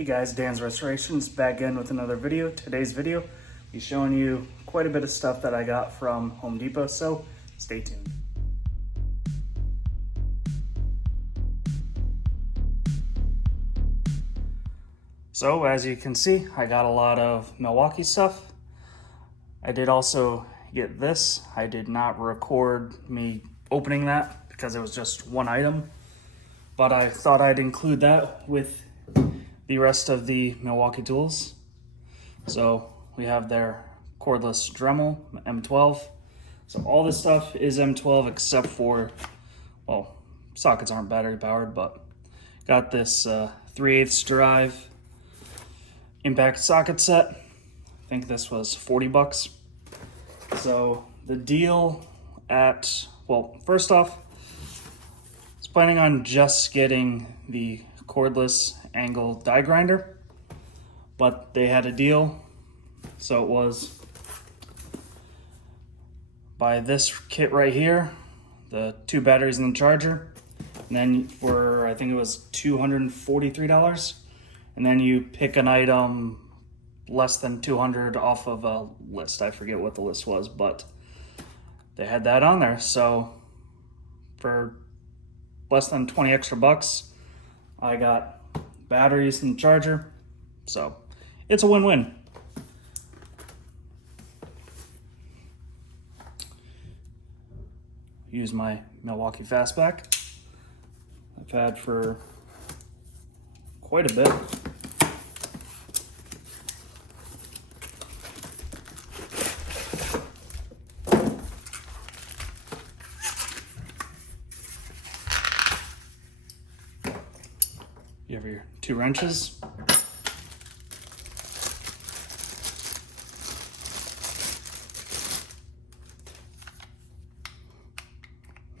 Hey guys, Dan's Restorations back again with another video. Today's video, I'll be showing you quite a bit of stuff that I got from Home Depot, so stay tuned. So as you can see, I got a lot of Milwaukee stuff. I did also get this. I did not record me opening that because it was just one item, but I thought I'd include that with the rest of the Milwaukee tools. So we have their cordless Dremel M12. So all this stuff is M12 except for, well, sockets aren't battery powered, but got this 3/8 drive impact socket set. I think this was 40 bucks. So the deal at, well, first off, I was planning on just getting the cordless angle die grinder, but they had a deal. So it was buy this kit right here, the 2 batteries and the charger, and then for, I think it was $243, and then you pick an item less than 200 off of a list. I forget what the list was, but they had that on there. So for less than 20 extra bucks, I got batteries and charger. So it's a win-win. Use my Milwaukee Fastback. I've had for quite a bit. You have your 2 wrenches.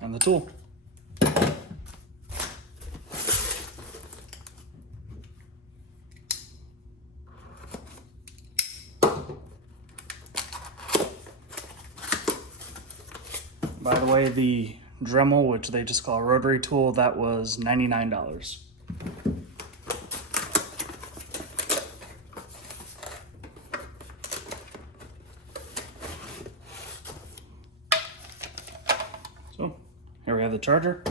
And the tool. By the way, the Dremel, which they just call a rotary tool, that was $99. So here we have the charger.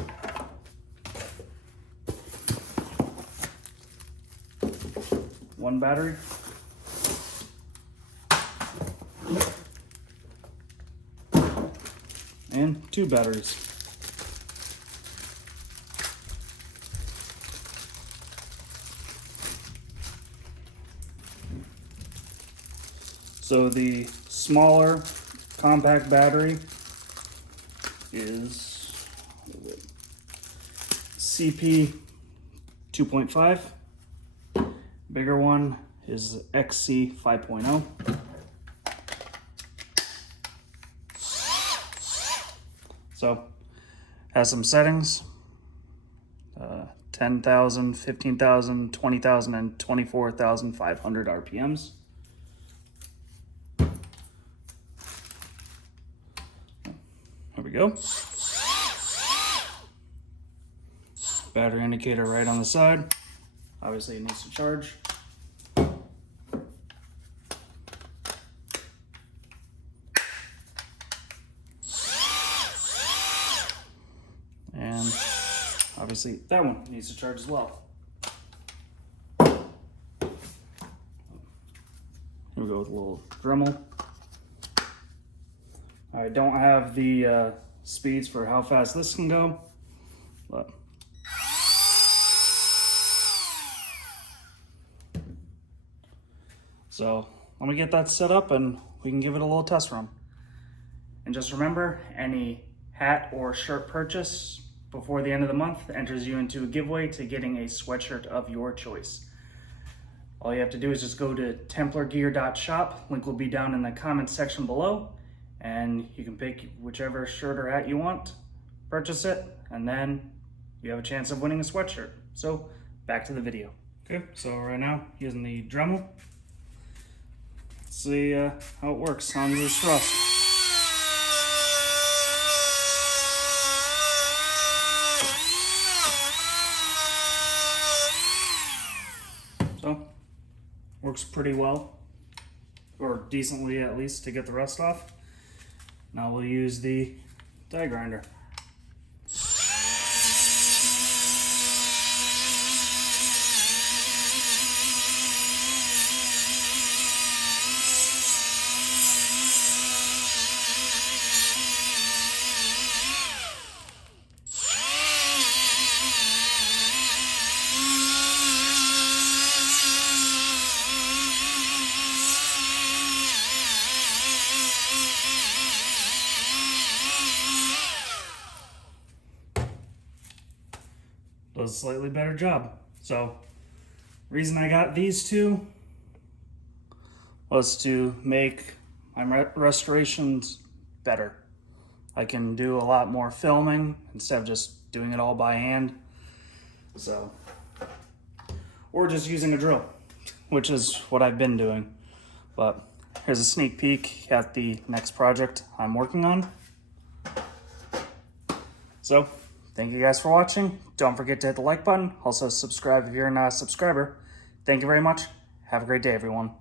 One battery. And 2 batteries. So the smaller compact battery is CP 2.5. Bigger one is XC 5.0. So has some settings, 10,000, 15,000, 20,000, and 24,500 RPMs. There we go. Battery indicator right on the side. Obviously it needs to charge. And obviously that one needs to charge as well. Here we go with a little Dremel. I don't have the speeds for how fast this can go, but so let me get that set up and we can give it a little test run. And just remember, any hat or shirt purchase before the end of the month enters you into a giveaway to getting a sweatshirt of your choice. All you have to do is just go to templargear.shop. Link will be down in the comments section below, and you can pick whichever shirt or hat you want, purchase it, and then you have a chance of winning a sweatshirt. So back to the video. Okay, so right now using the Dremel. Let's see how it works on this rust. So, works pretty well, or decently at least, to get the rust off. Now we'll use the die grinder. Does a slightly better job. So, reason I got these two was to make my restorations better. I can do a lot more filming instead of just doing it all by hand. So, or just using a drill, which is what I've been doing. But here's a sneak peek at the next project I'm working on. So, thank you guys for watching. Don't forget to hit the like button. Also subscribe if you're not a subscriber. Thank you very much. Have a great day, everyone.